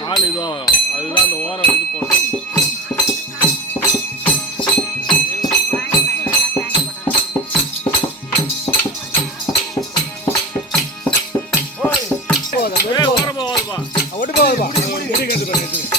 கால் இதோ அதுதான் அந்த ஓரம் இது போடணும் ஏய், ஓரம் போகாதுப்பா ஒட்டு போகுதுப்பா இல்ல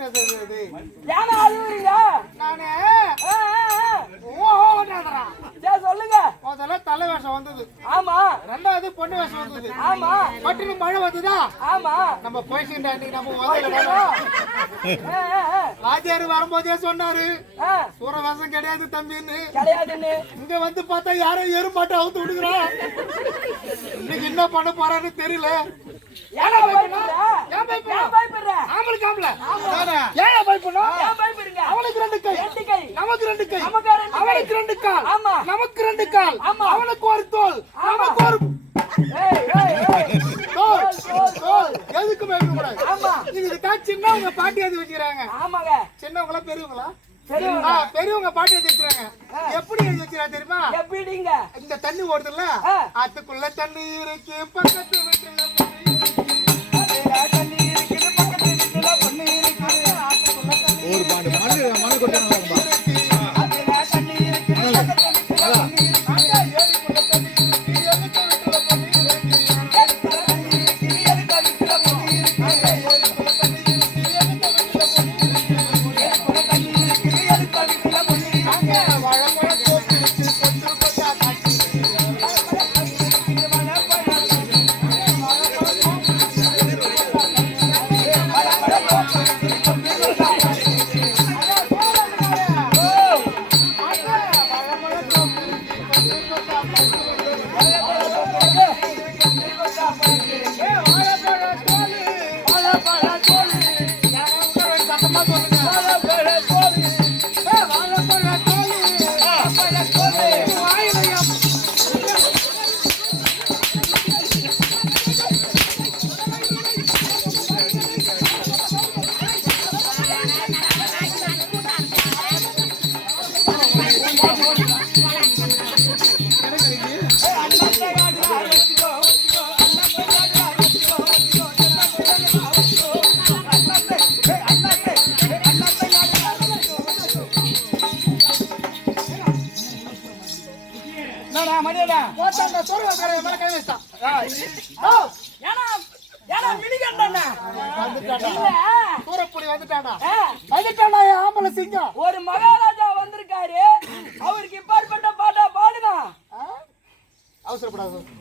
வித்தியாசம் இருக்குது ஏன்னா நானு? சரி சொல்லுங்க. முதல்ல தலை வேஷம் வந்தது. ஆமா. ரெண்டாவது பொண்ணு வேஷம் வந்தது. ஆமா. பட்டுன்னு மழை வந்ததா? ஆமா. நம்ம அன்னைக்கு நம்ம. வாத்தியார் வரும்போதே சொன்னாரு சூர வேஷம் கிடையாது தம்பின்னு. கிடையாதுன்னு. இங்க வந்து பார்த்தா யாரும் எருமாட்டை அவுத்து விடுகிறான் இன்னைக்கு என்ன பண்ண போறான்னு தெரியல. ஏன் பயப்படுற? ஆம்பளுக்கு ஆம்பளை ஏன் பயப்படணும்? ஏன் பயப்படுறீங்க அவனுக்கு ரெண்டு கை. நமக்கு ரெண்டு கை. நமக்கு ரெண்டு கை. அவனுக்கு ரெண்டு கால். ஆமா. நமக்கு ரெண்டு கால். ஆமா. அவனுக்கு ஒரு தோல். நமக்கு ஒரு. தோல் தோல், தோல், தோல். எதுக்கும் வைக்க கூடாது. ஆமா. இதுக்கு தான் சின்னவங்க பாட்டி எது வச்சுக்கிறாங்க. ஆமாங்க. சின்னவங்களா பெரியவங்களா? பெரியவங்க. பாட்டி எது வச்சுக்கிறாங்க. எப்படி எழுதி வச்சுக்கிறாங்க தெரியுமா? எப்படிங்க இந்த தண்ணி ஓடுதுல்ல. அதுக்குள்ள தண்ணி இருக்கு. பக்கத்து வீட்டுல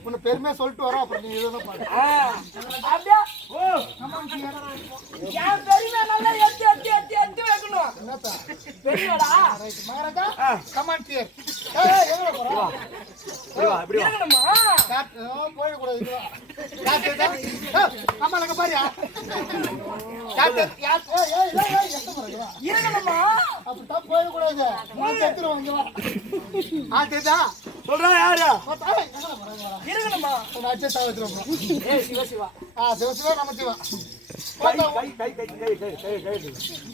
உன்னை பெருமையா சொல்லிட்டு வரோம் அப்புறம் நீ இதெல்லாம் பாரு. ஆ, அப்படியே? என் பெருமை நல்லா எத்தி எத்தி எத்தி எத்தி வைக்கணும். என்னப்பா பெரியடா right Maharaja come on dear ஏய் எங்க போறா? இருக்கணுமா? காட் போயிடக்கூடாது இதுவா காட்டுதா அம்மா லங்க பாரியா? காட்டு யார் ஏய் ஏய் ஏய் ஏய் எத்த போறா இருக்கணுமா? அப்படித்தான் போயிடக்கூடாது. நான் செத்துருவோம் இங்க ஆ தெரியுதா சொல்றா யாரு. இருக்கணுமா சிவா சிவா. ஆ சிவ சிவா நம்ம சிவா.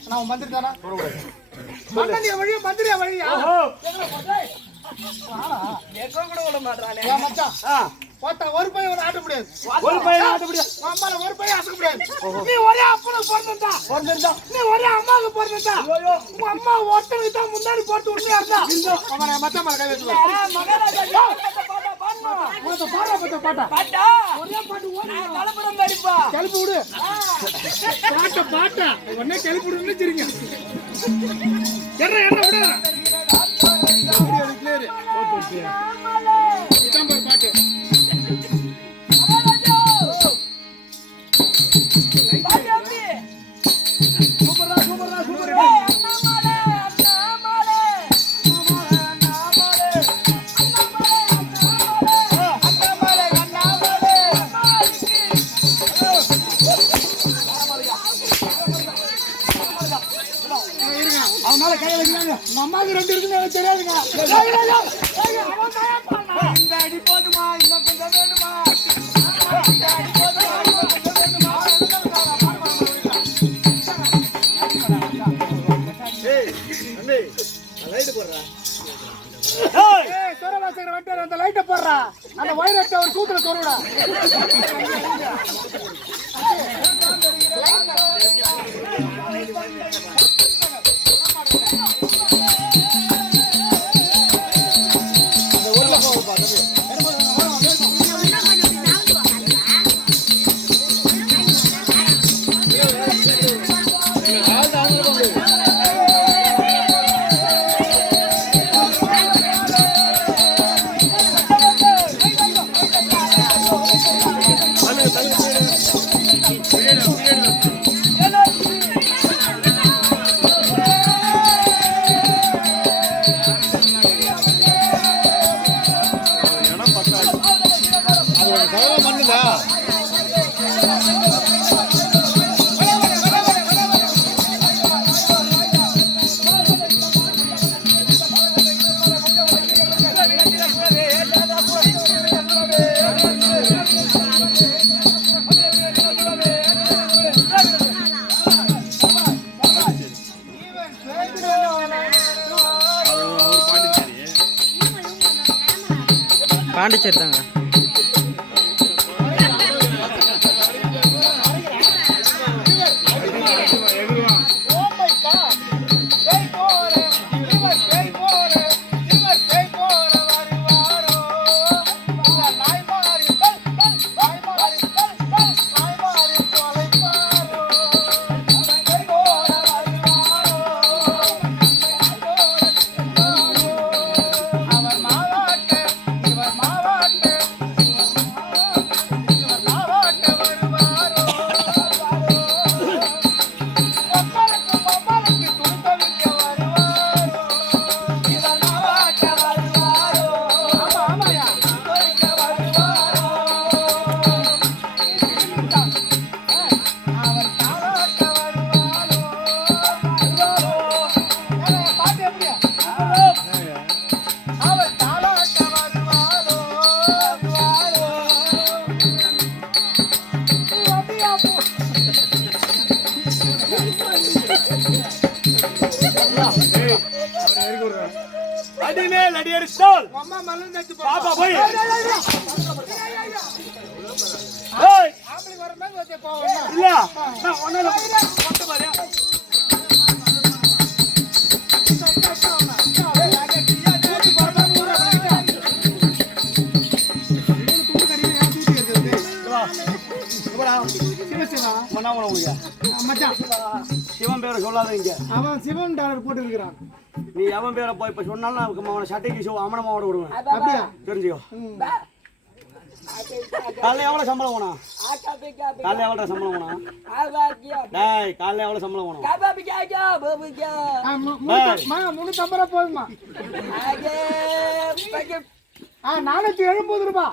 நான் மந்திரி தானா? மன்னனிய வழியா மந்திரியா வழியா? கூட விட மாட்டானே ஏன் மச்சான். போட்டா ஒரு பையன் வந்து ஆட்ட முடியாது. ஒரு பையன் ஆட்ட முடியாது. அம்மால ஒரு பையன் ஆட்ட முடியாது. நீ ஒரே அப்பனுக்கு பிறந்தா பிறந்திருந்தா? நீ ஒரே அம்மாவுக்கு பிறந்தா உங்க அம்மா ஒருத்தனுக்கு தான் முன்னாடி போட்டு உண்மையா இருந்தா. அவன் மச்சான் மேல கை இப்பாற்பட்ட பாட்டா மொத்த பாட்டா பாட்டா. ஒரே பாட்டு ஓடி. கலப்படம் விடு. பாட்ட பாட்டா. உடனே கிளப்பி விடுன்னு வச்சிருங்க என்ன என்ன விடு. கிளியர் அடிமேல் அடி அடித்தால். பாப்பா போய். இல்ல. ஒன்னு மச்சான் சிவன் பேரை சொல்லாதீங்க. அவன் சிவன் டாலர் போட்டு இருக்கிறான் நீ எவன் பேரை போய் இப்ப சொன்னாலும் நான் அவனை சட்டைக்கு ஷோ அமனமாவோட விடுவேன். அப்படியா? தெரிஞ்சுக்கோ. காலைல எவ்வளவு சம்பளம் வேணும்? காலைல எவ்வளவு சம்பளம் வேணும்? டேய் காலைல எவ்வளவு சம்பளம் மு- முன்னூத்தி- மா, முன்னூத்தம்பது ரூபா போதுமா ஆ நானூத்தி எழுபது ரூபா.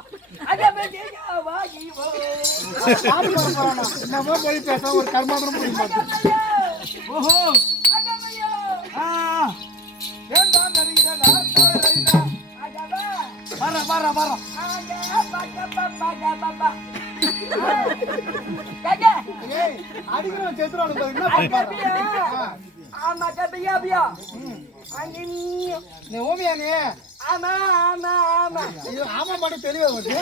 ஒரு கர்மாந்திரம் போய் பார்த்து ஓஹோ. வேண்டாம் வர வர வர. அடிக்கிறோம் செத்துறோம் ஆமா கபியா பியா நீ ஓமியா நீ? ஆமா ஆமா ஆமா இது ஆமா மட்டும் தெளிவா வருது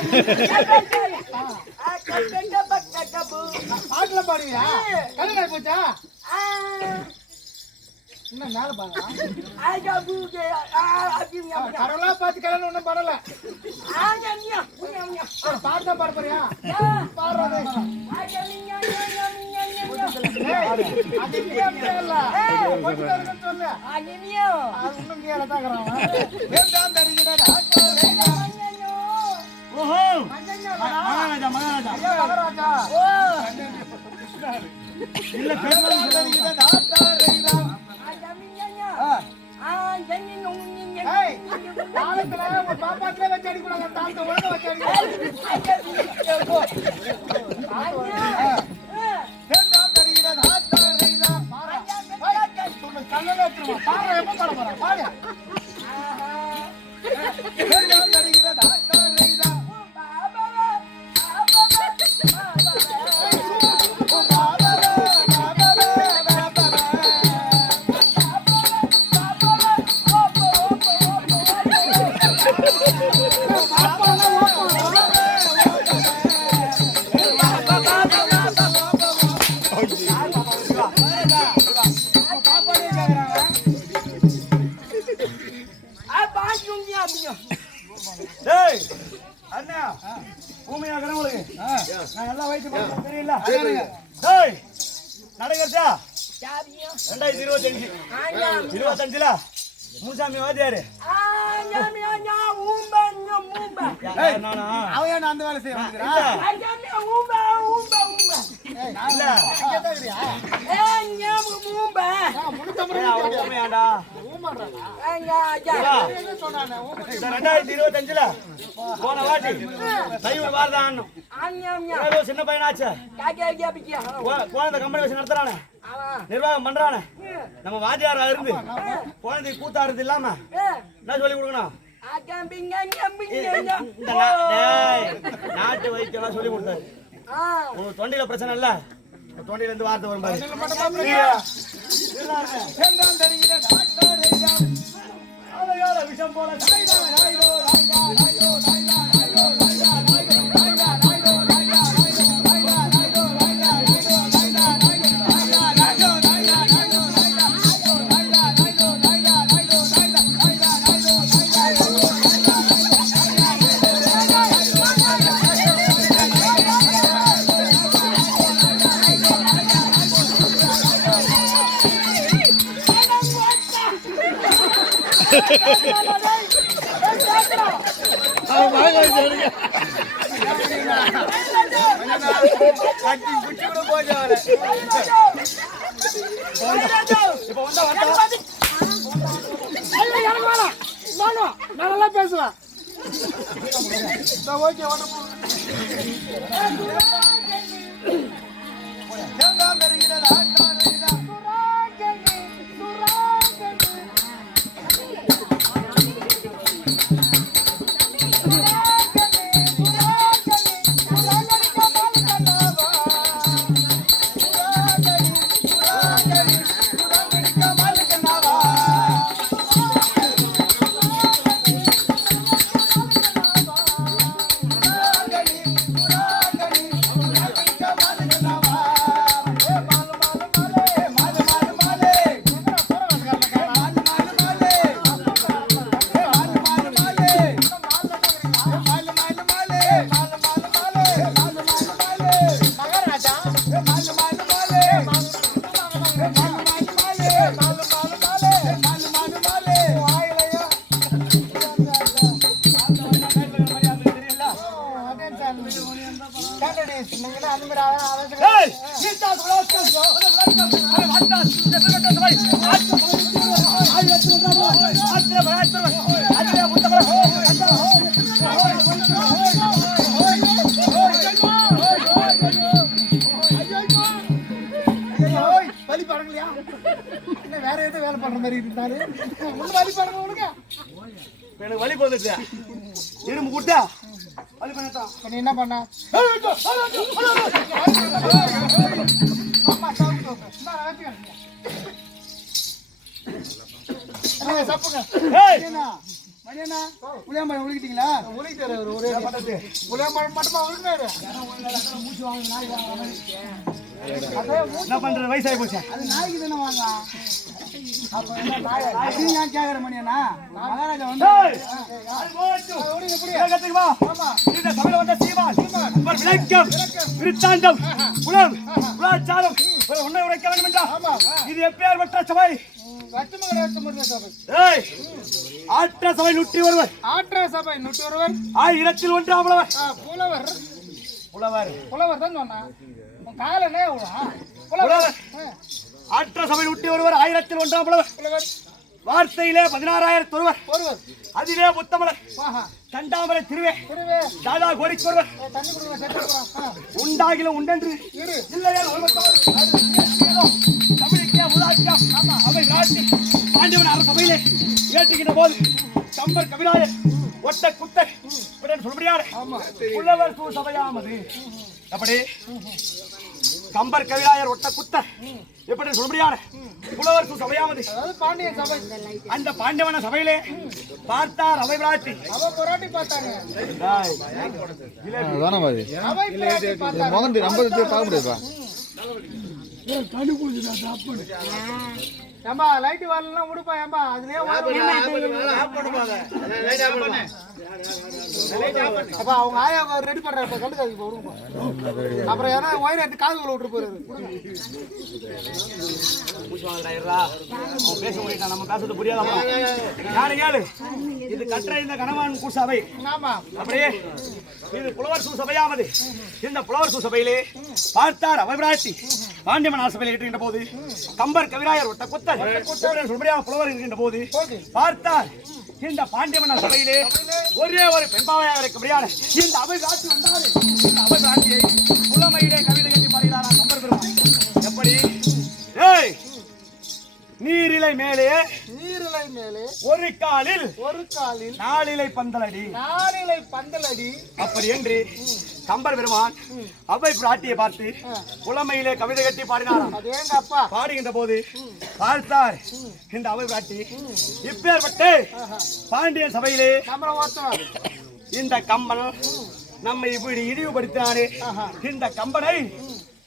ஆட்ல பாடுவியா? கல்யாணம் பூச்சா? இன்னும் மேல பாருங்க கடலா பார்த்து கல்யாணம் ஒண்ணும் பண்ணல பாட்டு பாட போறியா ஓஹோ மகாராஜா மகாராஜா மகாராஜா இல்ல பாப்பாத்துல வச்சு அடிக்கூடாங்க தாத்த உலக வச்சு அடிக்கிறாங்க பாரு எப்ப பாரு பாரு பாரு பேரு. ரெண்டாயிரத்தி இருபத்தஞ்சுல போன வாட்டி சைவன் வாரதான் சின்ன பையனாச்சு? கம்பெனி வச்சு நடத்துறானே? நிர்வாகம் பண்றானே. நம்ம வாத்தியாரா இருந்து குழந்தை கூத்தாடுறது இல்லாம என்ன சொல்லி கொடுக்கணும்? நாட்டு வைத்தியம் சொல்லி கொடுத்தாரு. உனக்கு தொண்டையில பிரச்சனை இல்ல? தொண்டையில இருந்து வார்த்தை வரும் பாரு. விஷம் போல கட்டி குச்சி கூட போச்சு அவரை. இப்ப வந்தா நான் நல்லா பேசுவேன் ஓகே. என்ன மணியண்ணா, மணியண்ணா, புளியாம்பழம் உழுகிட்டீங்களா? உழுகிட்டாரு ஒரே அடி. மட்டுமா உழுகினாரு? என்ன பண்ற வயசாகி போச்சு அது நாய்க்கு தானே வாங்க கேக்குற மணியண்ணா? மகாராஜா உன்னை உரைக்க வேண்டும் என்றா. இது எப்பேர் வட்ட சபை. ஆற்ற சபை நுற்றி ஒருவர். ஆற்ற சபை நூற்றி ஒருவர். ஆயிரத்தில் ஒன்றாம் புலவர் புலவர். புலவர். புலவர் தான் சொன்னா உன் கால என்ன? புலவர். ஆற்ற சபை நுற்றி ஒருவர் ஆயிரத்தில் ஒன்றாம் புலவர். புலவர் வார்த்தையிலே பதினாறாயிரத்து ஒருவர் ஒருவர் அதிலே முத்தமலர் ஆஹா. தண்டாமரை திருவே. தாதா கோரிக்கு ஒருவர் உண்டாகிலும் உண்டென்று. இல்லையா தமிழுக்கே உதாக்கியா அவை நாட்டி பாண்டியவன் அரச சபையிலே ஏற்றுகின்ற போது கம்பர் கவிராயர் ஒட்ட குத்தர் சொல்படியார் புலவர் சபையாமது. எப்படி கம்பர் கவிராயர் ஒட்ட குத்தர் எப்படி சொல்படியார் புலவர் சூ சபையாமது. அதாவது பாண்டியன் சபை. அந்த பாண்டவன சபையிலே பார்த்தார் அவை விராட்டி அவ பொராட்டி பார்த்தாங்க. முகந்து நம்ம பார்க்க முடியாதுப்பா ஏம்பா லைட் வரலாம் விடுப்பா ஏம்பா. அதுலயே அப்பா அவங்க ஆயா ரெடி பண்றாரு கண்டுக்காது இப்போ வரும்பா அப்புறம் ஏன்னா ஒயர் எடுத்து காதுக்குள்ள விட்டு போறாரு அவன் பேச முடியல நம்ம பேசுறது புரியாதா யாரு கேளு இது கற்ற இந்த கணவான் கூசபை ஆமா அப்படியே இது புலவர் சூசபையாவது. இந்த புலவர் சூசபையிலே பார்த்தார் அவைபிராட்டி பாண்டியமன் ஆசபையில் இருக்கின்ற போது கம்பர் கவிராயர் ஒட்ட குத்தர் சுப்படியாக புலவர் இருக்கின்ற போது பார்த்தார் இந்த பாண்டியமன் சபையிலே ஒரே ஒரு பெண்பாவையாக இருக்கபடியான இந்த அவைபிராட்டி வந்தாரு இந்த அவைபிராட்டியை புலமையிலே நீரிலை மேலே நீரிலை மேலே ஒரு காலில் ஒரு காலில் நாளிலை பந்தலடி. நானிலை பந்தலடி. அப்படி என்று கம்பர் பெருமான் அவ்வை பிராட்டியை பார்த்து புலமையிலே கவிதை கட்டி பாடினாராம். அது எங்க அப்பா பாடுகின்ற போது பார்த்தார் இந்த அவை பிராட்டி இப்பேற்பட்டு பாண்டியன் சபையிலே இந்த கம்பன் நம்மை இப்படி இழிவுபடுத்தினானே. இந்த கம்பனை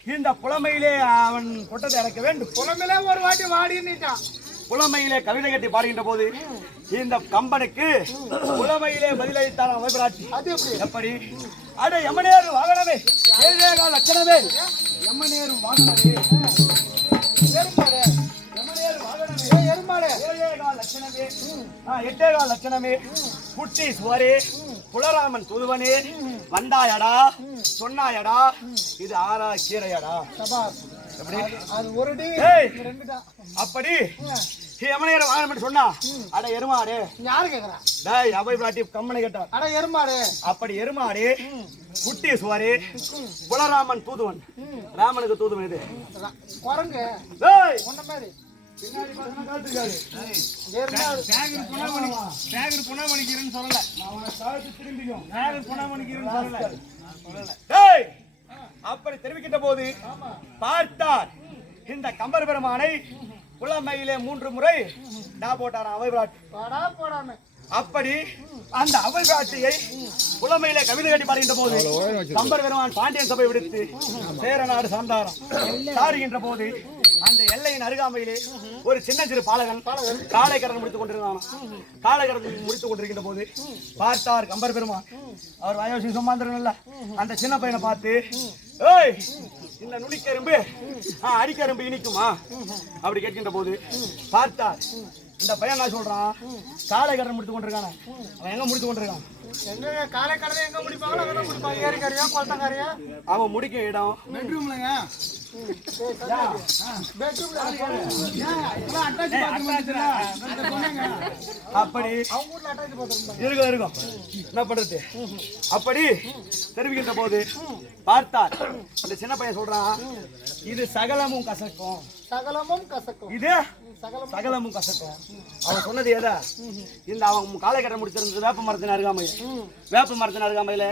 இந்த புலமையிலே அவன் கொட்டதை இறக்க வேண்டும். புலம்பிலே ஒரு வாட்டி வாடின்னுட்டான். புலமையிலே கவிதை கட்டி பாடுகின்ற போது இந்த கம்பனுக்கு புலமையிலே பதிலளித்தார் அவை பிராட்டி அது எப்படி? அட எமனேறு வாகனமே. ஏழேகா லட்சணமே. எமனேறு வாகனமே. எருமாடு எமனேறு வாகனமே. ஏய், எருமாடு ஏழேகா லட்சணமே எட்டேகா லட்சணமே. குட்டி சுவரே. புலராமன் துதுவனே வந்தாயடா சொன்னாயடா இது ஆறா கீரையடா. அப்படி? வாகனம் சொன்னா? அட எருமாடு. யாரு கேக்குறா? டேய் அவை பிராட்டி கம்மனை கேட்டார் அட எருமாடு. அப்படி எருமாடு குட்டி சுவரே புலராமன் தூதுவன். ராமனுக்கு தூதுவன் இது. குரங்கு. டேய் மாதிரி. பின்னாடி பசங்க காத்துக்காரு சேகர் புனமணி சேகர் புனமணிக்கிறேன்னு சொல்லல. நான் உன கழுத்து திரும்பிக்கும். சேகர் புனமணிக்கிறேன்னு சொல்லல. சொல்லல. டேய் அப்படி தெரிவிக்கின்ற போது பார்த்தார் இந்த கம்பர் பெருமானை புலமையிலே மூன்று முறை டா போட்டாராம் அவை போடாம. அப்படி அந்த அவை பிராட்டியை புலமையிலே கவிதை கட்டி பாடுகின்ற போது கம்பர் பெருமான் பாண்டியன் சபை விடுத்து சேரநாடு சார்ந்தாராம். சாருகின்ற போது அந்த எல்லையின் அருகாமையிலே ஒரு சின்ன சிறு பாலகன் காலை கடன் முடித்துக் கொண்டிருந்தான். காலை கடன் முடித்துக் கொண்டிருக்கின்ற போது பார்த்தார் கம்பர் பெருமான். அவர் வயோசி சும்மாந்திரன்ல அந்த சின்ன பையனை பார்த்து ஏய் இந்த நுனிக்கரும்பு ஆ, அடிக்கரும்பு இனிக்குமா? அப்படி கேட்கின்ற போது பார்த்தார் இந்த பையன் என்ன சொல்றான்? காலை கடன் முடித்து கொண்டிருக்கானே. அவன் எங்க முடித்து கொண்டிருக்கான்? எங்க காலை கடலை எங்க முடிப்பாங்களோ அங்கே முடிப்பாங்க. ஏரிக்கறியா குளத்தங்கறியா அவன் முடிக்கும் இடம். பெட்ரூம்லங்க. அப்படி. இருக்கும் இருக்கும். என்ன பண்றது? அப்படி தெரிவிக்கின்ற போது பார்த்தார். அந்த சின்ன பையன் சொல்றான் இது சகலமும் கசக்கும். சகலமும் கசக்கும். இது சகலமும் கசக்கும். அவன் சொன்னது எதா? இந்த அவன் காலைக்கரை முடிச்சிருந்தது வேப்ப மரத்தின் அருகாமையில். வேப்ப மரத்தின் அருகாமையில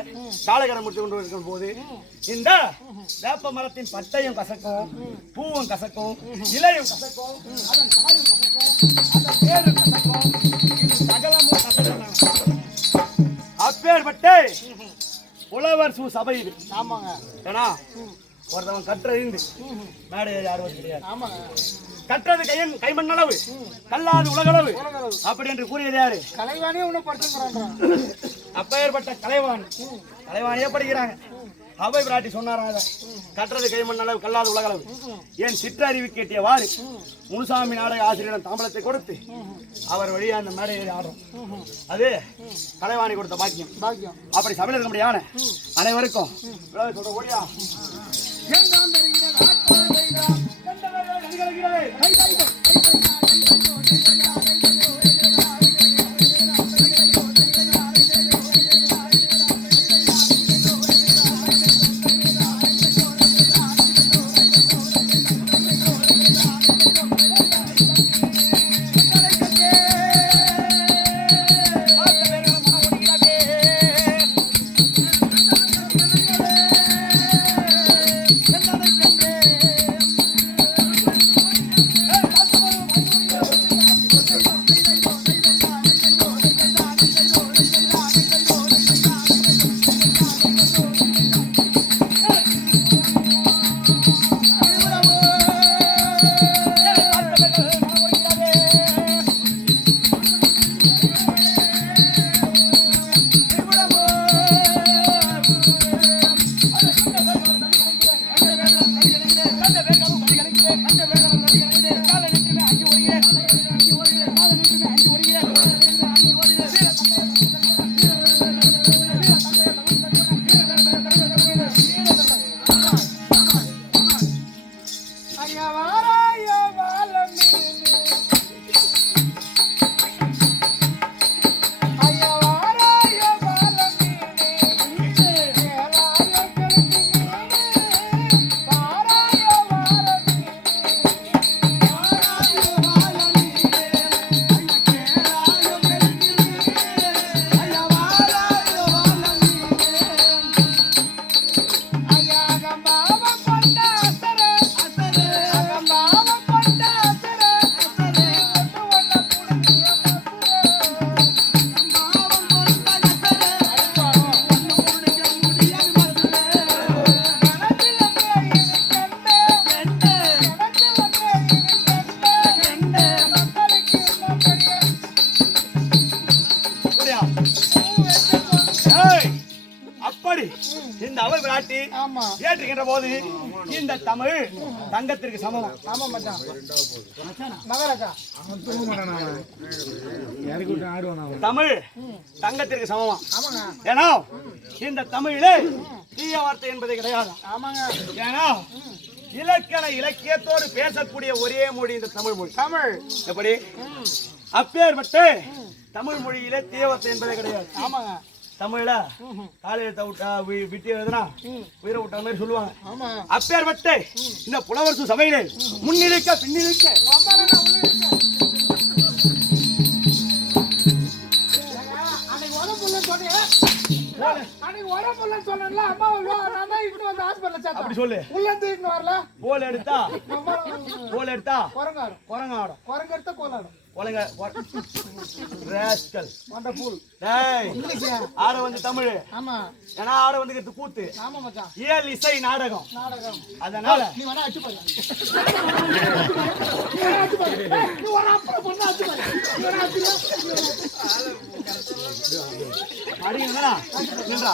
காலைக்கரை முடிச்சு கொண்டு இருக்கும் போது இந்த வேப்ப மரத்தின் பட்டையும் கசக்கும் பூவும் கசக்கும் இலையும் கசக்கும் அதன் காயும் கசக்கும் அதன் வேரும் கசக்கும். இது சகலமும் கசக்கும். அப்பேற்பட்டு புலவர் சு சபை இது. ஆமாங்க. ஏன்னா ஒருத்தவன் கற்ற இருந்து மேடை ஆடுவது கிடையாது. ஆமாங்க. கற்றது கையன் கைமண்ணளவு. கல்லாது உலகளவு. அப்படி என்று கூறியது யாரு? கலைவாணி ஒன்றும் படிச்சுங்கிறாங்க அப்பேற்பட்ட கலைவான் கலைவாணியே படிக்கிறாங்க அவை பிராட்டி சொன்னாராம் அதை? கற்றது கைமண்ணளவு கல்லாது உலகளவு. ஏன் சிற்றறிவு கேட்டியவாறு? முனுசாமி நாடக ஆசிரியரிடம் தாம்பலத்தை கொடுத்து அவர் வழியா அந்த மேடை ஏறி ஆடுறோம். அது கலைவாணி கொடுத்த பாக்கியம். பாக்கியம். அப்படி சபையில் இருக்க முடியாது அனைவருக்கும். சொல்ற ஓடியா? கண்டவர்கள் அப்படி இந்த அவை பிராட்டி ஆமா. ஏற்றுகின்ற போது இந்த தமிழ் தங்கத்திற்கு சமம்? ஆமா மச்சான். மகாராஜா. தமிழ் தங்கத்திற்கு சமமா? ஏன்னா இந்த தமிழிலே தீய வார்த்தை என்பது கிடையாது. ஆமாங்க. ஏன்னா இலக்கண இலக்கியத்தோடு பேசக்கூடிய ஒரே மொழி இந்த தமிழ் மொழி. தமிழ். எப்படி? அப்பேற்பட்டு தமிழ் மொழியிலே தீயவார்த்தை என்பதே கிடையாது. ஆமாங்க. தமிழ்ல காலையில விட்டா விட்டு எழுதுனா உயிரை விட்ட மாதிரி சொல்லுவாங்க. அப்பேற்பட்டு இந்த புலவரசு சபையிலே முன்னிலைக்க பின்னிலைக்க. சொன்னேன்ல அம்மா நான் தான் இப்படி வந்து ஹாஸ்பிட்டல் சேர்த்தேன் அப்படி சொல்லு. உள்ள இருந்து வரல. கோல் எடுத்தா? கோல் எடுத்தா? குரங்கு எடுத்த கோலாடும். ஒழுங்க ராஸ்கல். வண்டர்ஃபுல் டேய் இங்கிலீஷ் ஆட வந்து தமிழ். ஆமா. ஏன்னா ஆட வந்து கூத்து. ஆமா மச்சான். இயல் இசை நாடகம். நாடகம். அதனால நீ நீ நீ அப்புறம் பொண்ணு நீ நின்றா.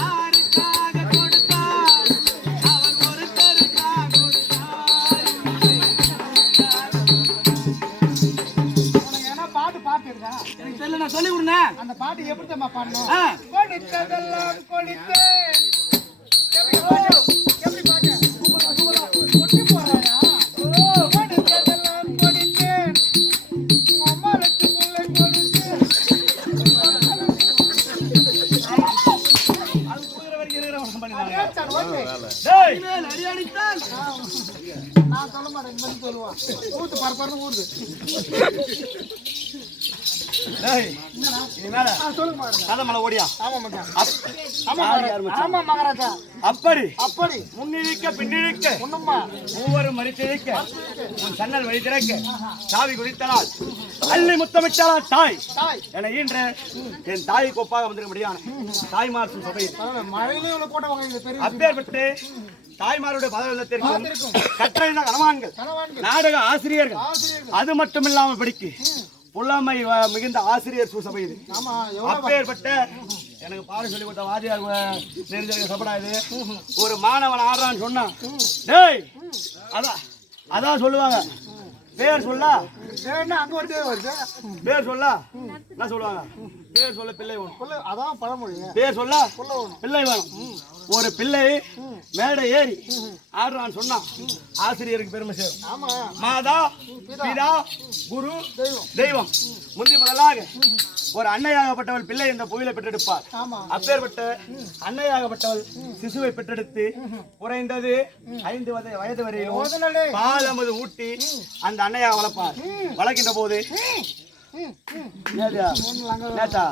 நில்லா கேட்டுக்கணும் இதான் காலி பண்ணி பாட்டு எப்படி தெரியுமா பாடணும். கொடுத்ததெல்லாம் கொடுத்தேன். எப்படி பாட்டு எப்படி பாட்டு? சூப்பரா, சூப்பரா. ஒட்டி போறாயா? நான் சொல்ல மாட்டேன் ஊத்து பரப்பரன்னு ஊறுது. அப்படி. அப்படி. முன்னிழிக்க பின்னிழிக்க ஒண்ணுமா மூவரும் மறித்திருக்க உன் சன்னல் வழி திறக்க. சாவி குடித்தனால் அள்ளி முத்தமிட்டாளா தாய். தாய். என ஈன்ற என் தாய் கொப்பாக வந்திருக்க முடியான தாய்மார் சபையில். அப்பேற்பட்டு தாய்மாருடைய பதவித்திற்கும் கற்றறிந்த கணவான்கள் கனவான்கள். நாடக ஆசிரியர்கள். ஆசிரியர்கள். அது மட்டும் இல்லாமல் படிக்கு புலமை வ- மிகுந்த ஆசிரியர் சூசபை இது அப்பேற்பட்ட எனக்கு பாடம் சொல்லி கொடுத்த வாதியார் தெரிஞ்சிருக்க சபடா இது ஒரு மாணவன் ஆடுறான்னு சொன்னான் டேய் அதான் அதான் சொல்லுவாங்க. பேர் சொல்லா. என்ன அங்க வருது. பேர் சொல்லா என்ன சொல்லுவாங்க? பேர் சொல்ல பிள்ளை வேணும். புள்ள அதான் பழமொழி. பேர் சொல்ல பிள்ளை வேணும். ஒரு பிள்ளை மேடை ஏறி ஆடுறான்னு சொன்னா ஆசிரியருக்கு பெருமை சேரும். ஆமா. மாதா பிதா. குரு தெய்வம். முந்தி முதலாக ஒரு அன்னையாகப்பட்டவள் பிள்ளை இந்த புவியில பெற்றெடுப்பார் அப்பேற்பட்ட அன்னையாகப்பட்டவள் சிசுவை பெற்றெடுத்து குறைந்தது ஐந்து வயது வயது வரையிலும் முதலாளி பால் அமுது ஊட்டி அந்த அன்னையாக வளர்ப்பார் வளர்க்கின்ற போது நேதா, நேதா,